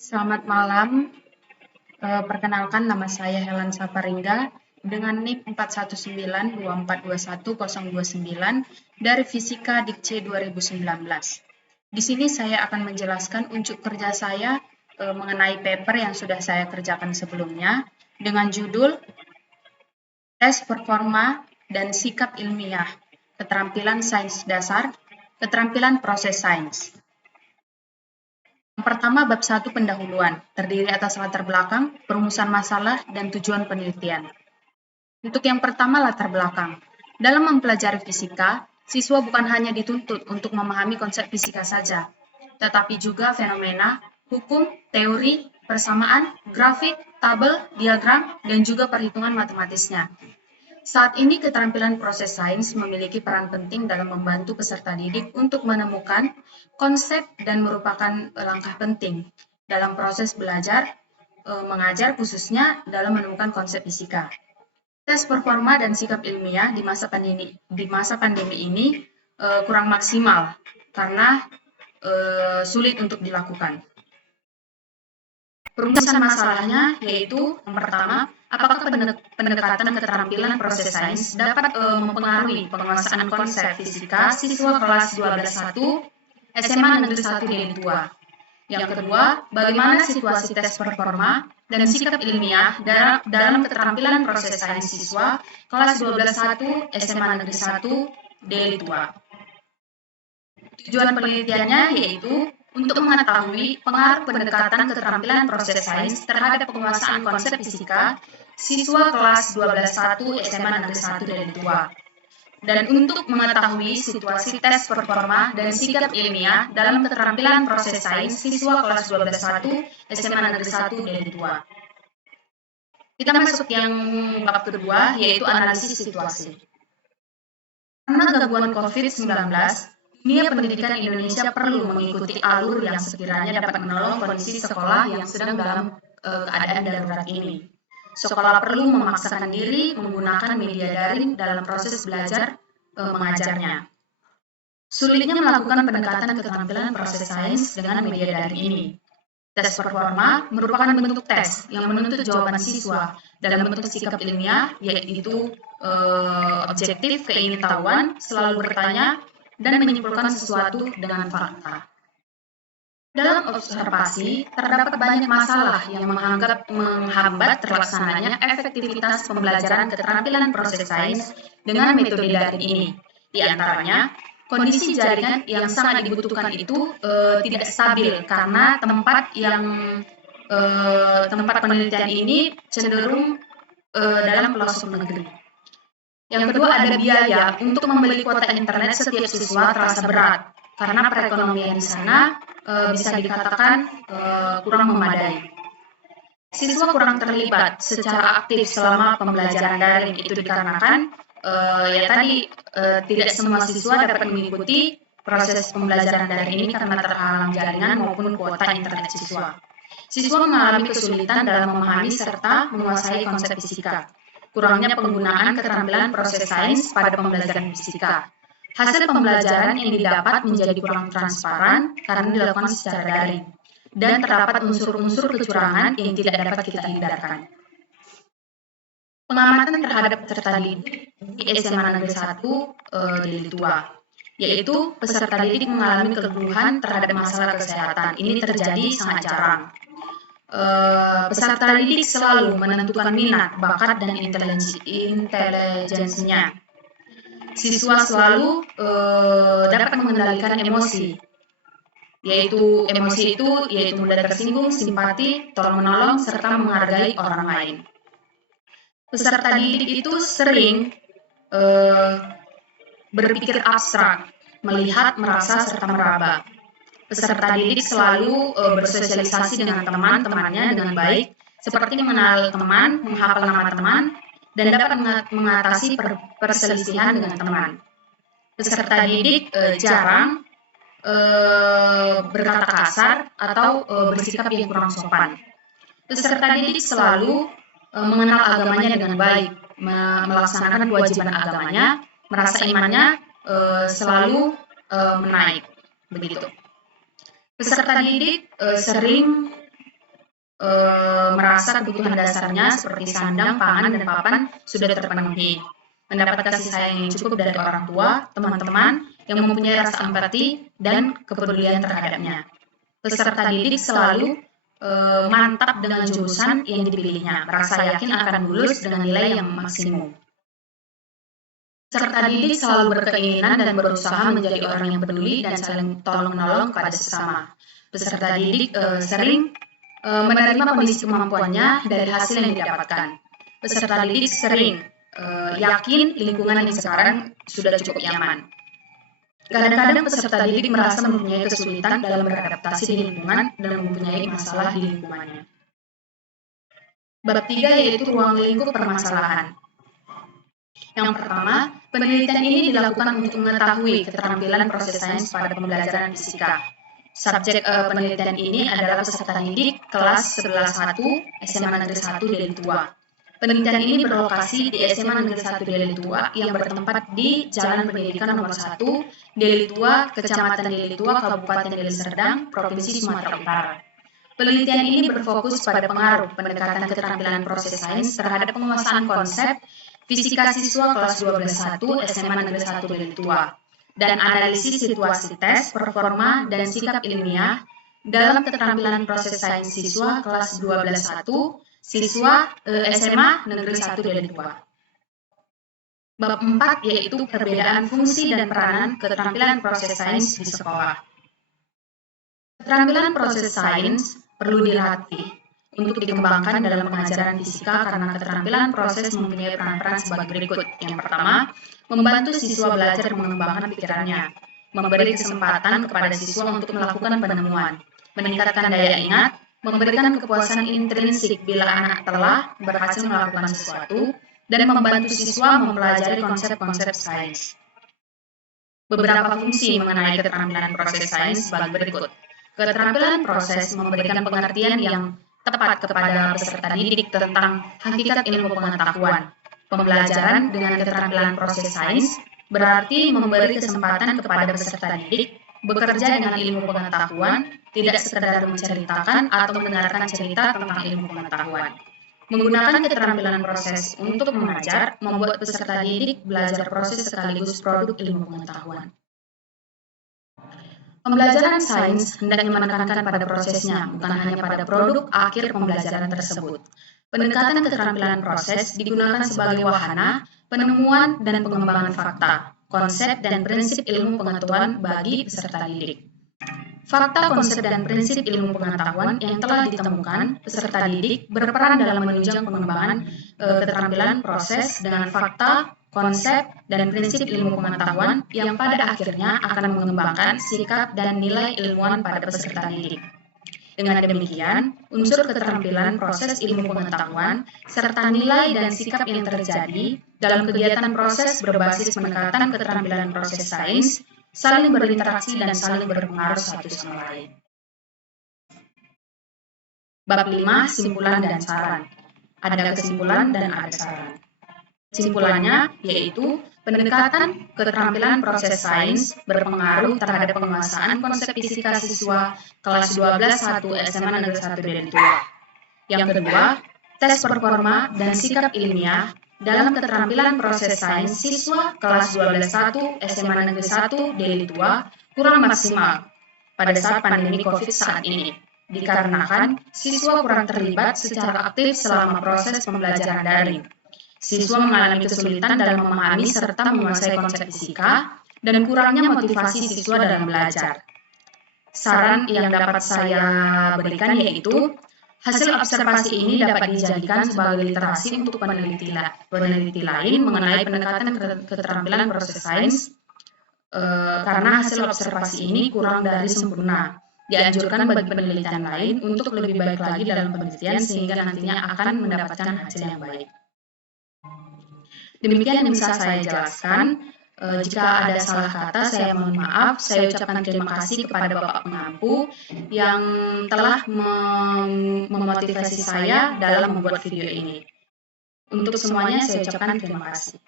Selamat malam, perkenalkan nama saya Helen Saparingga dengan NIM 41924210029 dari Fisika Dik C 2019. Di sini saya akan menjelaskan unjuk kerja saya mengenai paper yang sudah saya kerjakan sebelumnya dengan judul Tes Performa dan Sikap Ilmiah, Keterampilan Sains Dasar, Keterampilan Proses Sains. Yang pertama, bab 1 pendahuluan, terdiri atas latar belakang, perumusan masalah, dan tujuan penelitian. Untuk yang pertama, latar belakang. Dalam mempelajari fisika, siswa bukan hanya dituntut untuk memahami konsep fisika saja, tetapi juga fenomena, hukum, teori, persamaan, grafik, tabel, diagram, dan juga perhitungan matematisnya. Saat ini keterampilan proses sains memiliki peran penting dalam membantu peserta didik untuk menemukan konsep dan merupakan langkah penting dalam proses belajar mengajar, khususnya dalam menemukan konsep fisika. Tes performa dan sikap ilmiah di masa pandemi ini kurang maksimal karena sulit untuk dilakukan. Perumusan masalahnya yaitu yang pertama, apakah pendekatan keterampilan proses sains dapat mempengaruhi penguasaan konsep fisika siswa kelas 12-1 SMA Negeri 1 Deli Tua. Yang kedua, bagaimana situasi tes performa dan sikap ilmiah dalam keterampilan proses sains siswa kelas 12-1 SMA Negeri 1 Deli Tua. Tujuan penelitiannya yaitu untuk mengetahui pengaruh pendekatan keterampilan proses sains terhadap penguasaan konsep fisika siswa kelas 12-1 SMA Negeri 1 Deli Tua. Dan untuk mengetahui situasi tes performa dan sikap ilmiah dalam keterampilan proses sains siswa kelas 12-1 SMA Negeri 1 Deli Tua. Kita masuk yang bab kedua, yaitu analisis situasi. Karena gangguan COVID-19, dunia pendidikan Indonesia perlu mengikuti alur yang sekiranya dapat menolong kondisi sekolah yang sedang dalam keadaan darurat ini. Sekolah perlu memaksakan diri menggunakan media daring dalam proses belajar mengajarnya. Sulitnya melakukan pendekatan keterampilan proses sains dengan media daring ini. Tes performa merupakan bentuk tes yang menuntut jawaban siswa dalam bentuk sikap ilmiah, yaitu objektif, keingintahuan, selalu bertanya, dan menyimpulkan sesuatu dengan fakta. Dalam observasi, terdapat banyak masalah yang menghambat terlaksananya efektivitas pembelajaran keterampilan proses sains dengan metode daring ini. Di antaranya, kondisi jaringan yang sangat dibutuhkan itu tidak stabil karena tempat penelitian ini cenderung dalam pelosok negeri. Yang kedua, ada biaya untuk membeli kuota internet setiap siswa terasa berat karena perekonomian di sana bisa dikatakan kurang memadai. Siswa kurang terlibat secara aktif selama pembelajaran daring itu dikarenakan tidak semua siswa dapat mengikuti proses pembelajaran daring ini karena terhalang jaringan maupun kuota internet siswa. Siswa mengalami kesulitan dalam memahami serta menguasai konsep fisika. Kurangnya penggunaan keterampilan proses sains pada pembelajaran fisika. Hasil pembelajaran yang didapat menjadi kurang transparan karena dilakukan secara daring. Dan terdapat unsur-unsur kecurangan yang tidak dapat kita hindarkan. Pengamatan terhadap peserta didik di SMA Negeri 1 Deli Tua, yaitu peserta didik mengalami keluhan terhadap masalah kesehatan. Ini terjadi sangat jarang. Peserta didik selalu menentukan minat, bakat, dan intelijensinya. Siswa selalu dapat mengendalikan emosi, yaitu mudah tersinggung, simpati, tolong-menolong, serta menghargai orang lain. Peserta didik itu sering berpikir abstrak, melihat, merasa, serta meraba. Peserta didik selalu bersosialisasi dengan teman-temannya dengan baik, seperti mengenal teman, menghafal nama teman, dan dapat mengatasi perselisihan dengan teman. Peserta didik jarang berkata kasar atau bersikap yang kurang sopan. Peserta didik selalu mengenal agamanya dengan baik, melaksanakan kewajiban agamanya, merasa imannya selalu menaik, begitu. Peserta didik sering merasa kebutuhan dasarnya seperti sandang, pangan, dan papan sudah terpenuhi. Mendapat kasih sayang yang cukup dari orang tua, teman-teman yang mempunyai rasa empati dan kepedulian terhadapnya. Peserta didik selalu mantap dengan jurusan yang dipilihnya, merasa yakin akan lulus dengan nilai yang maksimum. Peserta didik selalu berkeinginan dan berusaha menjadi orang yang peduli dan saling tolong-menolong kepada sesama. Peserta didik sering menerima kondisi kemampuannya dari hasil yang didapatkan. Peserta didik sering yakin lingkungan yang sekarang sudah cukup nyaman. Kadang-kadang peserta didik merasa mempunyai kesulitan dalam beradaptasi di lingkungan dan mempunyai masalah di lingkungannya. Bab 3 yaitu ruang lingkup permasalahan. Yang pertama, penelitian ini dilakukan untuk mengetahui keterampilan proses sains pada pembelajaran fisika. Subjek penelitian ini adalah peserta didik kelas 11-1 SMA Negeri 1 Deli Tua. Penelitian ini berlokasi di SMA Negeri 1 Deli Tua yang bertempat di Jalan Pendidikan Nomor 1, Deli Tua, Kecamatan Deli Tua, Kabupaten Deli Serdang, Provinsi Sumatera Utara. Penelitian ini berfokus pada pengaruh pendekatan keterampilan proses sains terhadap penguasaan konsep fisika siswa kelas 12-1 SMA Negeri 1 Deli Tua dan analisis situasi tes, performa, dan sikap ilmiah dalam keterampilan proses sains siswa kelas 12-1 siswa SMA Negeri 1 Deli Tua. Bab 4 yaitu perbedaan fungsi dan peranan keterampilan proses sains di sekolah. Keterampilan proses sains perlu dilatih untuk dikembangkan dalam pengajaran fisika karena keterampilan proses mempunyai peran-peran sebagai berikut. Yang pertama, membantu siswa belajar mengembangkan pikirannya, memberi kesempatan kepada siswa untuk melakukan penemuan, meningkatkan daya ingat, memberikan kepuasan intrinsik bila anak telah berhasil melakukan sesuatu, dan membantu siswa mempelajari konsep-konsep sains. Beberapa fungsi mengenai keterampilan proses sains sebagai berikut. Keterampilan proses memberikan pengertian yang tepat kepada peserta didik tentang hakikat ilmu pengetahuan. Pembelajaran dengan keterampilan proses sains berarti memberi kesempatan kepada peserta didik bekerja dengan ilmu pengetahuan, tidak sekedar menceritakan atau mendengarkan cerita tentang ilmu pengetahuan. Menggunakan keterampilan proses untuk mengajar membuat peserta didik belajar proses sekaligus produk ilmu pengetahuan. Pembelajaran sains hendaknya menekankan pada prosesnya, bukan hanya pada produk akhir pembelajaran tersebut. Pendekatan keterampilan proses digunakan sebagai wahana penemuan dan pengembangan fakta, konsep dan prinsip ilmu pengetahuan bagi peserta didik. Fakta, konsep, dan prinsip ilmu pengetahuan yang telah ditemukan peserta didik berperan dalam menunjang pengembangan keterampilan proses dengan fakta, konsep, dan prinsip ilmu pengetahuan yang pada akhirnya akan mengembangkan sikap dan nilai ilmuwan pada peserta didik. Dengan demikian, unsur keterampilan proses ilmu pengetahuan serta nilai dan sikap yang terjadi dalam kegiatan proses berbasis pendekatan keterampilan proses sains saling berinteraksi dan saling berpengaruh satu sama lain. Bab 5, simpulan dan saran. Ada kesimpulan dan ada saran. Kesimpulannya yaitu pendekatan keterampilan proses sains berpengaruh terhadap penguasaan konsep fisika siswa kelas 12-1 SMA Negeri 1 Deli Tua. Yang kedua, tes performa dan sikap ilmiah dalam keterampilan proses sains siswa kelas 12-1 SMA Negeri 1 Deli Tua kurang maksimal pada saat pandemi COVID saat ini, dikarenakan siswa kurang terlibat secara aktif selama proses pembelajaran daring. Siswa mengalami kesulitan dalam memahami serta menguasai konsep fisika dan kurangnya motivasi siswa dalam belajar. Saran yang dapat saya berikan yaitu, hasil observasi ini dapat dijadikan sebagai literasi untuk peneliti lain mengenai pendekatan keterampilan proses sains karena hasil observasi ini kurang dari sempurna. Dianjurkan bagi penelitian lain untuk lebih baik lagi dalam penelitian sehingga nantinya akan mendapatkan hasil yang baik. Demikian yang bisa saya jelaskan. Jika ada salah kata, saya mohon maaf. Saya ucapkan terima kasih kepada Bapak Pengampu yang telah memotivasi saya dalam membuat video ini. Untuk semuanya, saya ucapkan terima kasih.